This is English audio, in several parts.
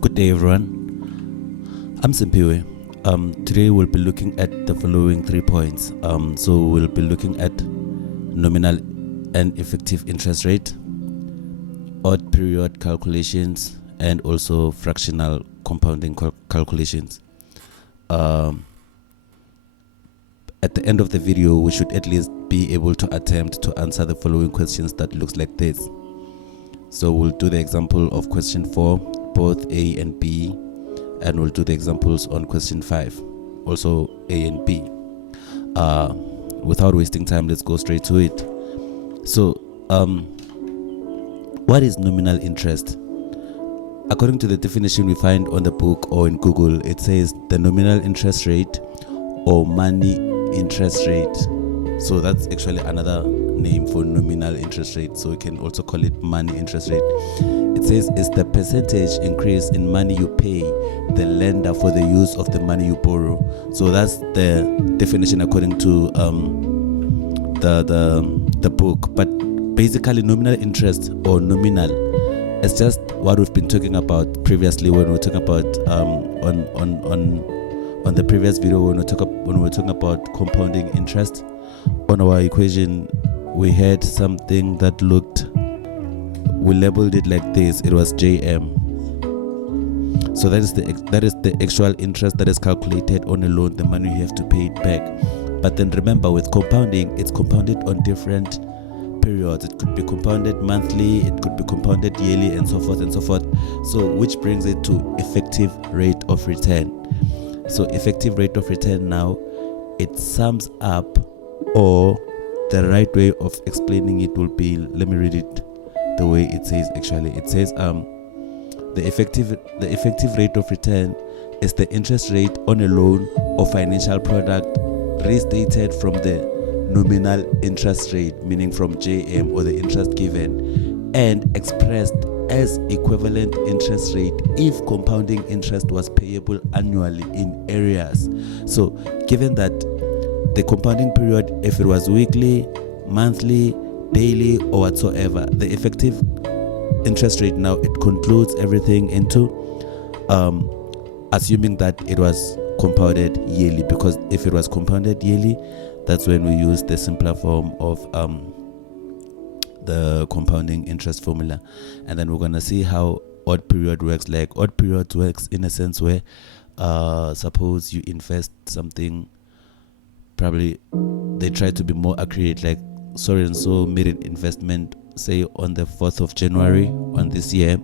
Good day, everyone. I'm Simpiwe. Today we'll be looking at the following 3 points. So we'll be looking at nominal and effective interest rate, odd period calculations, and also fractional compounding calculations. At the end of the video, we should at least be able to attempt to answer the following questions that looks like this. So we'll do the example of question 4, both A and B, and we'll do the examples on question 5, also A and B. Without wasting time, let's go straight to it. So what is nominal interest? According to the definition we find on the book or in Google, it says the nominal interest rate or money interest rate. So that's actually another name for nominal interest rate, so we can also call it money interest rate. It says it's the percentage increase in money you pay the lender for the use of the money you borrow. So that's the definition according to the book. But basically, nominal interest or nominal is just what we've been talking about previously when we were talking about on the previous video when we were talking about compounding interest. On our equation, we had something that we labeled it like this. It was JM. So that is the actual interest that is calculated on a loan, the money you have to pay it back. But then remember, with compounding, it's compounded on different periods. It could be compounded monthly, it could be compounded yearly, and so forth and so forth. So which brings it to effective rate of return. So effective rate of return now, it sums up, or the right way of explaining it will be, let me read it the way it says. Actually, it says the effective rate of return is the interest rate on a loan or financial product restated from the nominal interest rate, meaning from JM or the interest given, and expressed as equivalent interest rate if compounding interest was payable annually in arrears. So given that the compounding period, if it was weekly, monthly, daily, or whatsoever, the effective interest rate now, it concludes everything into assuming that it was compounded yearly, because if it was compounded yearly, that's when we use the simpler form of the compounding interest formula. And then we're going to see how odd period works. Like odd period works in a sense where suppose you invest something, probably they try to be more accurate, like so and so made an investment, say on the 4th of January on this year,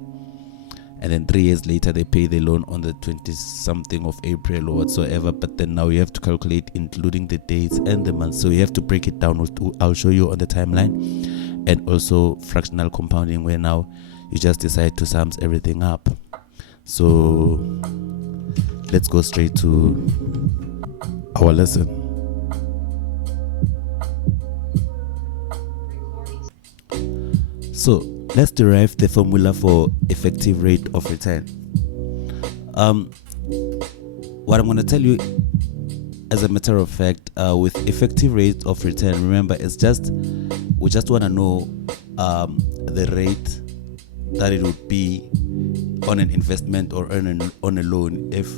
and then 3 years later they pay the loan on the 20 something of April or whatsoever. But then now you have to calculate including the dates and the months, so you have to break it down. I'll show you on the timeline. And also fractional compounding, where now you just decide to sum everything up. So let's go straight to our lesson. So let's derive the formula for effective rate of return. What I'm going to tell you, as a matter of fact, with effective rate of return, remember, we just want to know the rate that it would be on an investment or on a loan. If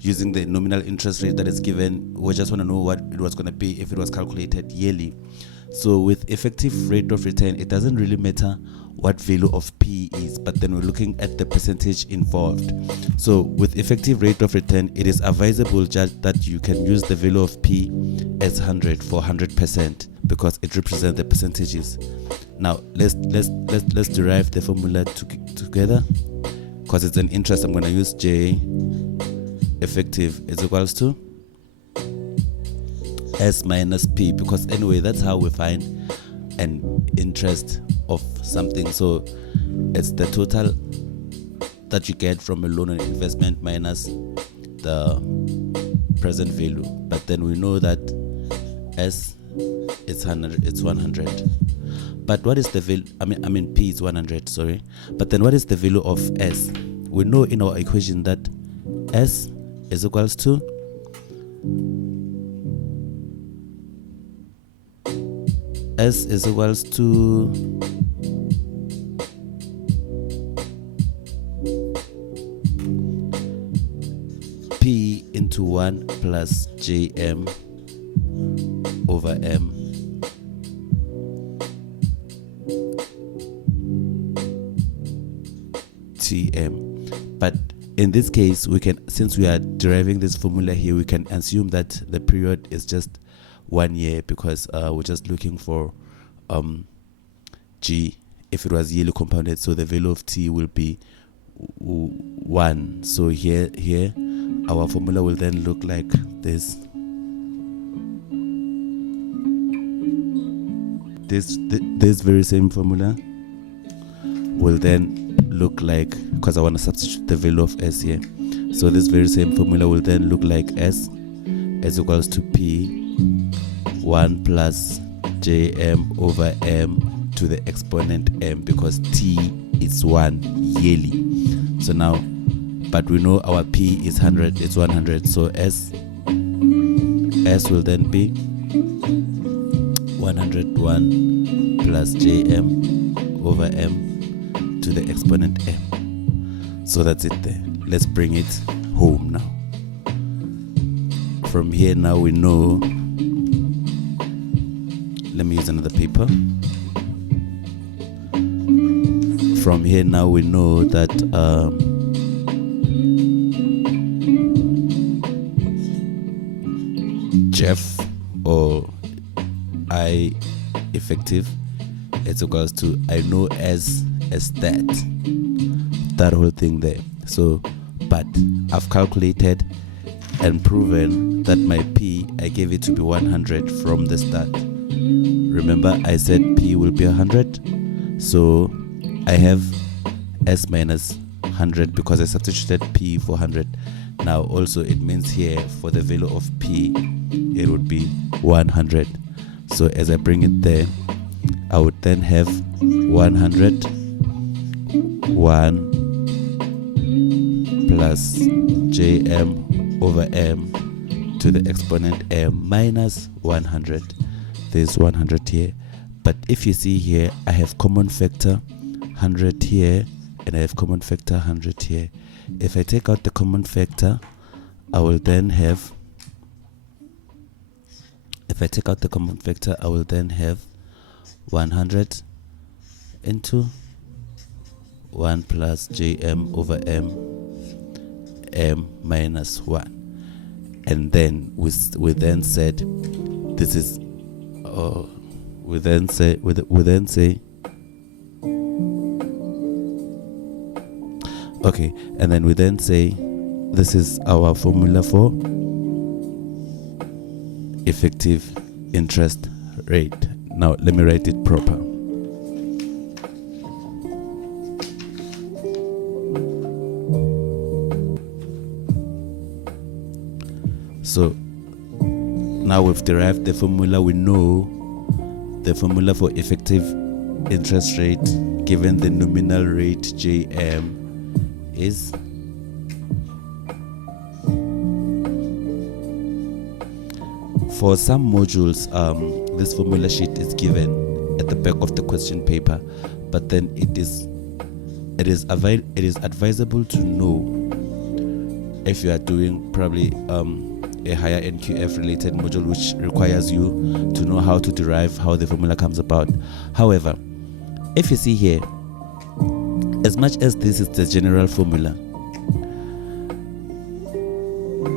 using the nominal interest rate that is given, we just want to know what it was going to be if it was calculated yearly. So with effective rate of return, it doesn't really matter what value of P is, but then we're looking at the percentage involved. So with effective rate of return, it is advisable that you can use the value of P as 100 for 100%, because it represents the percentages. Now let's derive the formula together. Because it's an interest, I'm going to use J effective is equals to S minus P, because anyway that's how we find an interest of something. So it's the total that you get from a loan and investment minus the present value. But then we know that S is 100, it's 100. But what is the value? I mean P is 100, sorry. But then what is the value of S? We know in our equation that S is equals to S is equals to into 1 plus jm over m tm. But in this case, we can, since we are deriving this formula here, we can assume that the period is just 1 year, because we're just looking for g if it was yearly compounded, so the value of t will be 1. So here our formula will then look like this. This very same formula will then look like, because I want to substitute the value of s here, so this very same formula will then look like s is equals to p 1 plus jm over m to the exponent m, because t is 1 yearly. So now, but we know our p is 100, it's 100, so s will then be 101 plus jm over m to the exponent m. So that's it there. Let's bring it home now. From here now we know, let me use another paper. From here now we know that Jeff, or I effective, is equals to, I know as that whole thing there. So, but I've calculated and proven that my p, I gave it to be 100 from the start. Remember I said p will be 100, so I have s minus 100 because I substituted p for 100. Now also it means here for the value of p it would be 100. So as I bring it there, I would then have 100 1 plus jm over m to the exponent m minus 100. There's 100 here, but if you see here, I have common factor 100 here and I have common factor 100 here. If I take out the common factor, I will then have, if I take out the common factor, I will then have 100 into 1 plus jm over m minus 1. And then we then said this is we then say okay, and then we then say this is our formula for effective interest rate. Now let me write it proper. So now we've derived the formula. We know the formula for effective interest rate given the nominal rate Jm is for some modules. This formula sheet is given at the back of the question paper, but then it is advisable to know if you are doing probably a higher NQF related module which requires you to know how to derive how the formula comes about. However, if you see here, as much as this is the general formula,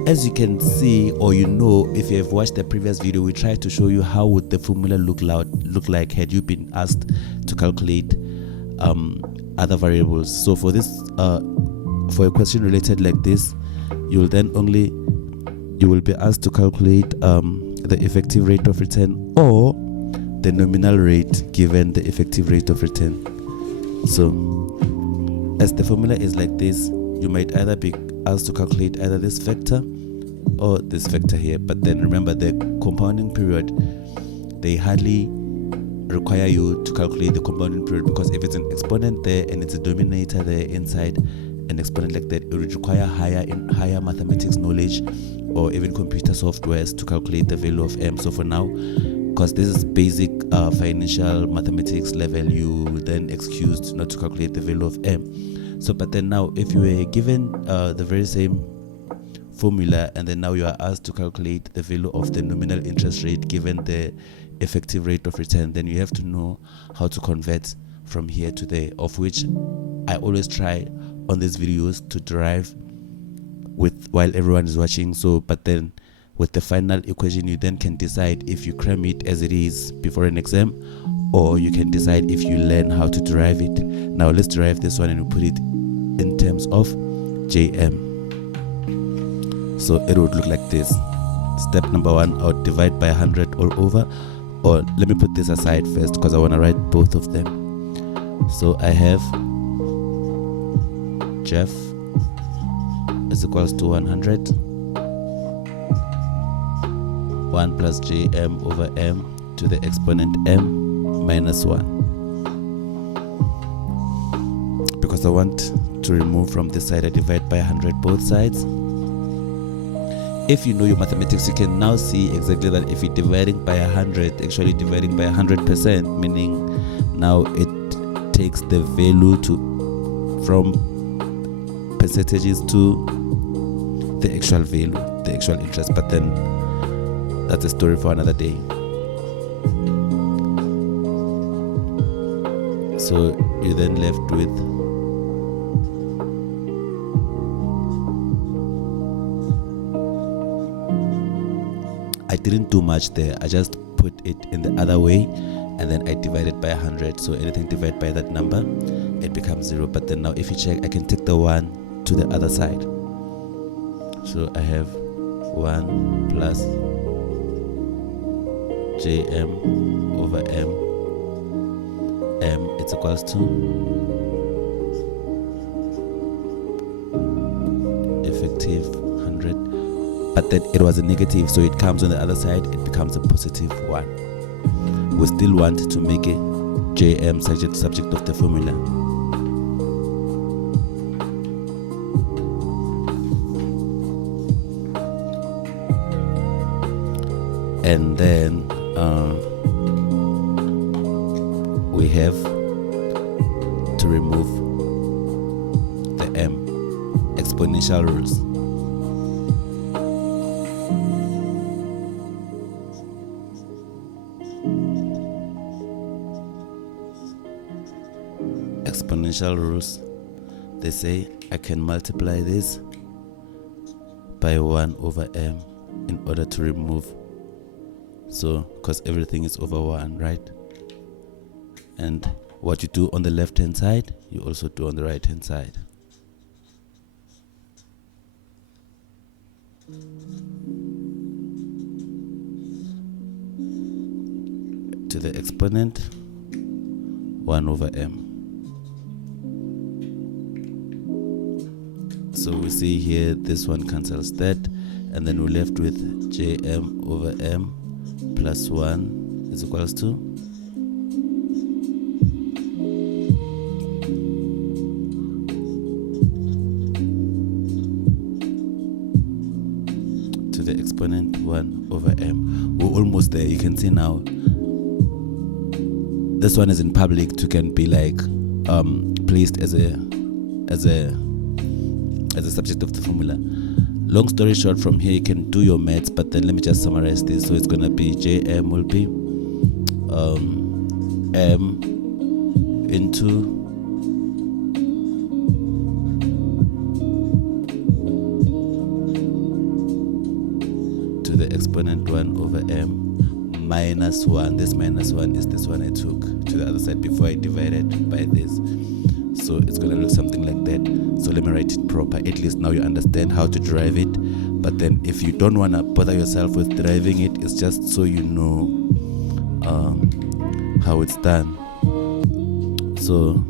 as you can see, or you know, if you have watched the previous video, we tried to show you how would the formula look like had you been asked to calculate other variables. So for this for a question related like this, you will be asked to calculate the effective rate of return or the nominal rate given the effective rate of return. So as the formula is like this, you might either be asked to calculate either this factor or this factor here. But then remember, the compounding period, they hardly require you to calculate the compounding period, because if it's an exponent there and it's a denominator there inside an exponent like that, it would require higher mathematics knowledge or even computer softwares to calculate the value of m. So for now, because this is basic financial mathematics level, you then excused not to calculate the value of m. So but then now, if you were given the very same formula, and then now you are asked to calculate the value of the nominal interest rate given the effective rate of return, then you have to know how to convert from here to there, of which I always try on these videos to derive with while everyone is watching. So but then with the final equation, you then can decide if you cram it as it is before an exam, or you can decide if you learn how to derive it. Now let's derive this one and we put it in terms of JM. So it would look like this. Step number 1, I would divide by 100 all over, or let me put this aside first because I want to write both of them. So I have Jeff is equals to 100, 1 plus JM over M to the exponent M minus 1. Because I want to remove from this side, I divide by 100 both sides. If you know your mathematics, you can now see exactly that if you're dividing by 100, actually dividing by 100%, meaning now it takes the value from percentages to the actual value, the actual interest. But then that's a story for another day. So you're then left with I didn't do much there. I just put it in the other way and then I divided by 100. So anything divided by that number, it becomes 0. But then now if you check, I can take the 1 to the other side. So I have 1 plus JM over M. M it's equals to effective 100. But then it was a negative, so it comes on the other side, it becomes a positive 1. We still want to make a JM subject of the formula. And then we have to remove the M, exponential rules. Exponential rules, they say I can multiply this by 1 over M in order to remove, so because everything is over 1, right? And what you do on the left hand side, you also do on the right hand side. To the exponent 1 over M. So we see here this one cancels that, and then we're left with JM over M plus 1 is equals to the exponent 1 over M. We're almost there. You can see now this one is in public to can be like placed as a subject of the formula. Long story short, from here you can do your maths, but then let me just summarize this. So it's gonna be JM will be M into to the exponent 1 over M minus 1. This minus 1 is this one I took to the other side before I divided by this. So it's gonna look something like that. So let me write it proper. At least now you understand how to derive it. But then if you don't wanna bother yourself with deriving it, it's just so you know how it's done. So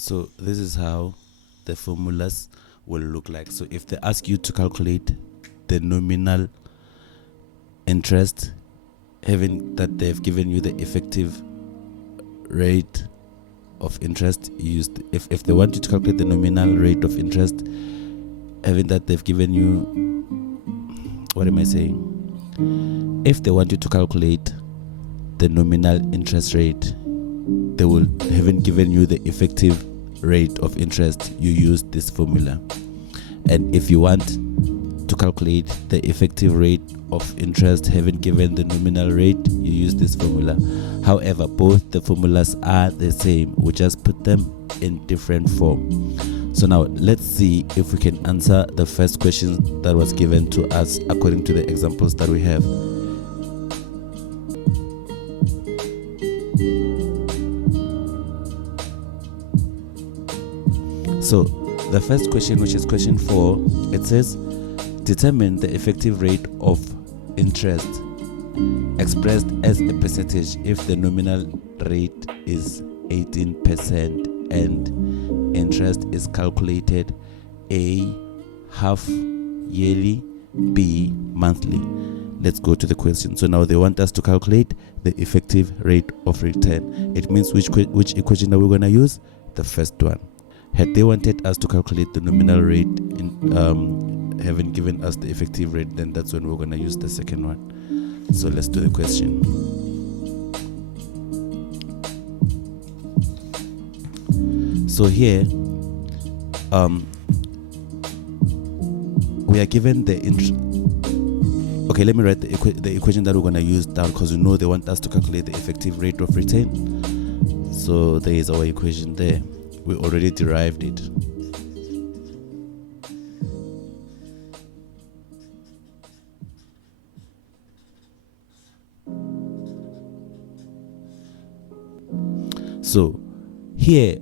So this is how the formulas will look like. So if they ask you to calculate the nominal interest, having that they've given you the effective rate of interest used, if they want you to calculate the nominal rate of interest, having that they've given you, what am I saying? If they want you to calculate the nominal interest rate, they will haven't given you the effective rate of interest, you use this formula. And if you want to calculate the effective rate of interest, haven't given the nominal rate, you use this formula. However, both the formulas are the same, we just put them in different form. So now let's see if we can answer the first question that was given to us according to the examples that we have. So the first question, which is question 4, it says determine the effective rate of interest expressed as a percentage if the nominal rate is 18% and interest is calculated A, half yearly, B, monthly. Let's go to the question. So now they want us to calculate the effective rate of return. It means which equation are we going to use? The first one. Had they wanted us to calculate the nominal rate in having given us the effective rate, then that's when we're going to use the second one. So let's do the question. So here we are given the okay, let me write the equation that we're going to use down, because we know they want us to calculate the effective rate of return. So there is our equation there. We already derived it. So here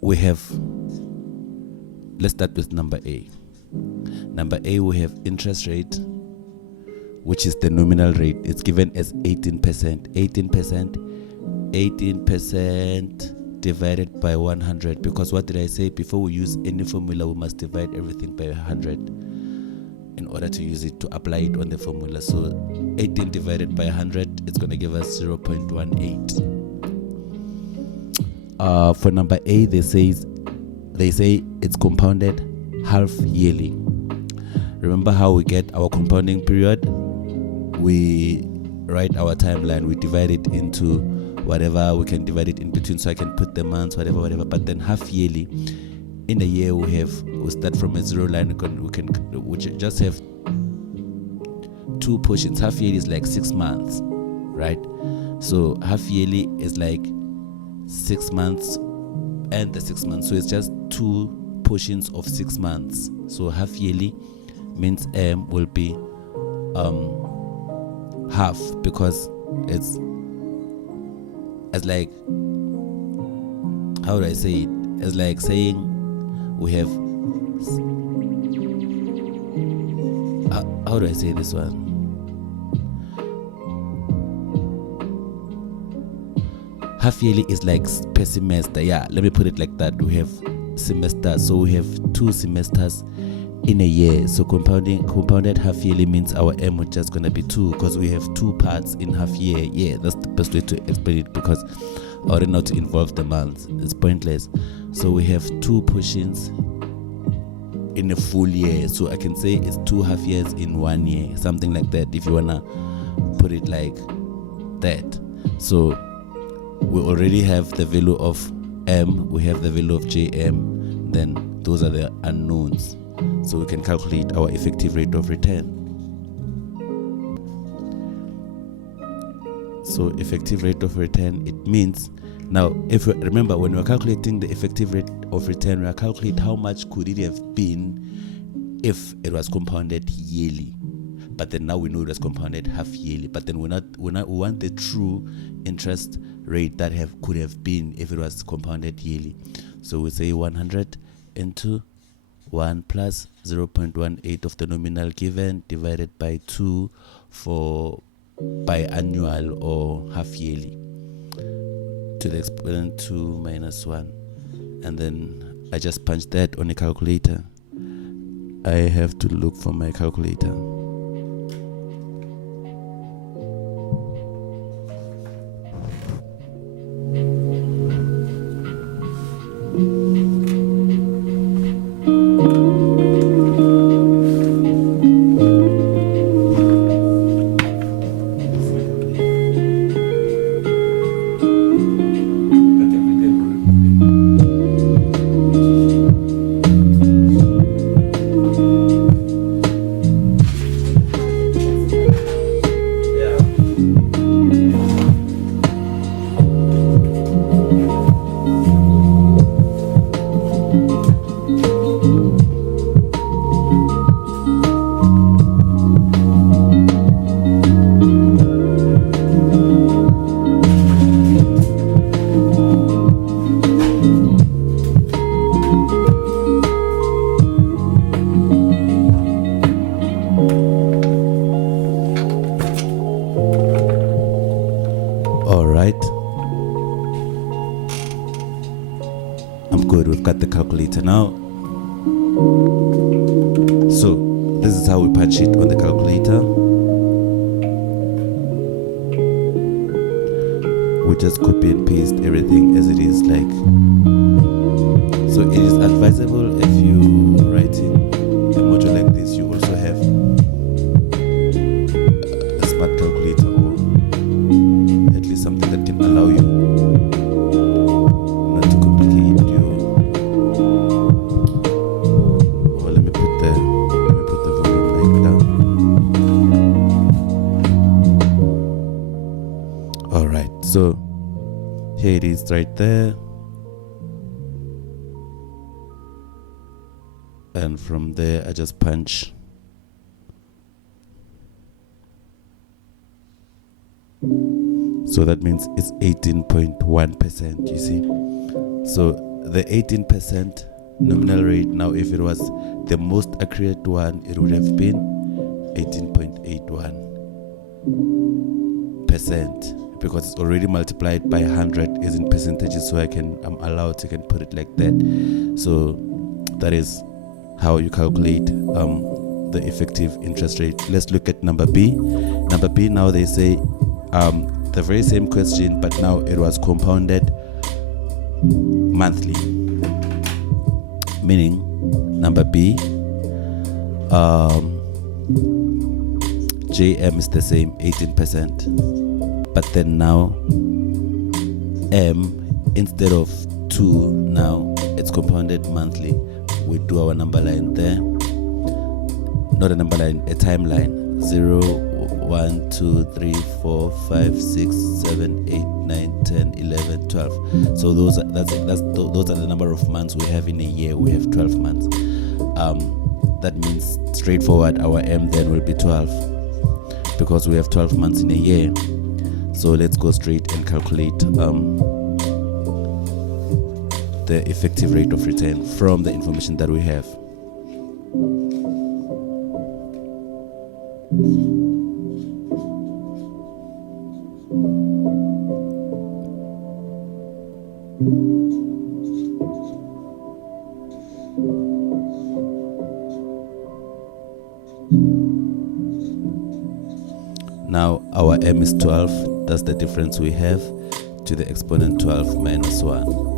we have, let's start with number A. Number A, we have interest rate, which is the nominal rate. It's given as 18%. 18% divided by 100, because what did I say? Before we use any formula, we must divide everything by 100 in order to use it, to apply it on the formula. So 18 divided by 100, it's going to give us 0.18. For number A, they say it's compounded half yearly. Remember how we get our compounding period? We write our timeline, we divide it into whatever we can divide it in between, so I can put the months, whatever. But then half yearly, in a year we start from a zero line. We just have two portions. Half yearly is like 6 months, right? So half yearly is like 6 months and the 6 months, so it's just two portions of 6 months. So half yearly means M will be half, because it's like, how do I say it? It's like saying we have, how do I say this one? Half yearly is like per semester. Yeah, let me put it like that. We have semesters, so we have 2 semesters in a year. So compounded half yearly means our M is just gonna be 2, because we have 2 parts in half year. Yeah, that's the best way to explain it, because I already know to involve the months, it's pointless. So we have 2 portions in a full year. So I can say it's 2 half years in 1 year, something like that, if you wanna put it like that. So we already have the value of M, we have the value of JM, then those are the unknowns. So we can calculate our effective rate of return. So effective rate of return, it means, now if we remember, when we're calculating the effective rate of return, we are calculating how much could it have been if it was compounded yearly. But then now we know it was compounded half yearly. But then we want the true interest rate that could have been if it was compounded yearly. So we say 100 into 1 plus 0.18 of the nominal given divided by 2 by annual or half yearly, to the exponent 2 minus 1 and then I just punch that on a calculator. I have to look for my calculator. I'm good, we've got the calculator now. So this is how we punch it on the calculator. We just copy and paste everything as it is, like. So it is advisable if you writing a module like this, you also have a smart calculator, or at least something that can allow you not to complicate your. Well, let me put the volume back down. All right, so here it is right there. And from there I just punch. So that means it's 18.1%, you see. So the 18% nominal rate, now if it was the most accurate one, it would have been 18.81%, because it's already multiplied by 100 is in percentages, so I'm allowed to can put it like that. So that is how you calculate the effective interest rate. Let's look at number B. Number B, now they say the very same question, but now it was compounded monthly. Meaning, number B, JM is the same, 18%. But then now, M, instead of 2, now it's compounded monthly. We do our number line there, not a number line, a timeline. 0, 1, 2, 3, 4, 5, 6, 7, 8, 9, 10, 11, 12. So those are the number of months we have in a year. We have 12 months. That means straightforward, our M then will be 12, because we have 12 months in a year. So let's go straight and calculate the effective rate of return from the information that we have. Now our M is 12, that's the difference we have to the exponent 12 minus 1.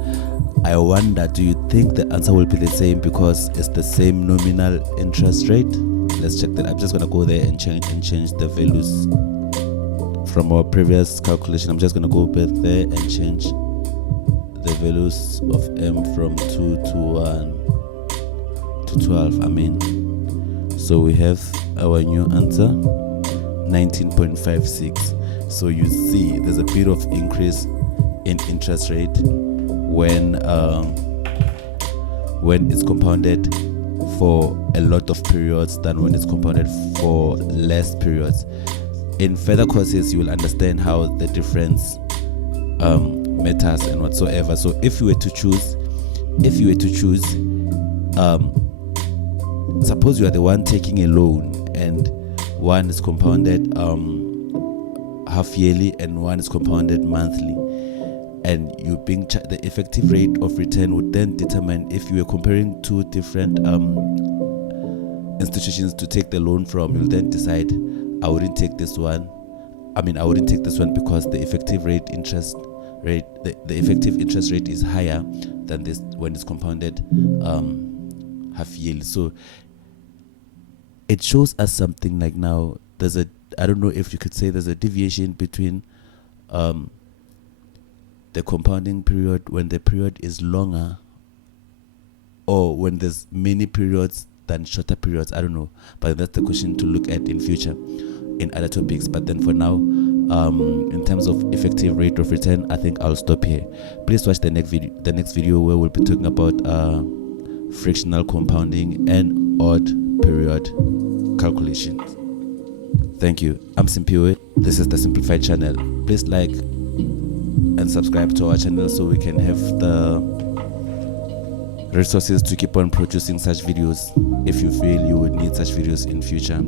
I wonder, do you think the answer will be the same because it's the same nominal interest rate? Let's check that. I'm just going to go there and change the values from our previous calculation. I'm just going to go back there and change the values of M from 2 to 1 to 12. So we have our new answer, 19.56. So you see there's a bit of increase in interest rate when it's compounded for a lot of periods than when it's compounded for less periods. In further courses, you will understand how the difference matters and whatsoever. So if you were to choose, suppose you are the one taking a loan and one is compounded half yearly and one is compounded monthly. and you being the effective rate of return would then determine if you were comparing two different institutions to take the loan from. You'll then decide, I wouldn't take this one because the effective effective interest rate is higher than this when it's compounded half yearly. So it shows us something like now I don't know if you could say there's a deviation between the compounding period when the period is longer, or when there's many periods than shorter periods. I don't know, but that's the question to look at in future in other topics. But then for now, in terms of effective rate of return, I think I'll stop here. Please watch the next video where we'll be talking about fractional compounding and odd period calculations. Thank you. I'm Simpiwe. This is the Simplified channel. Please like and subscribe to our channel so we can have the resources to keep on producing such videos if you feel you would need such videos in future.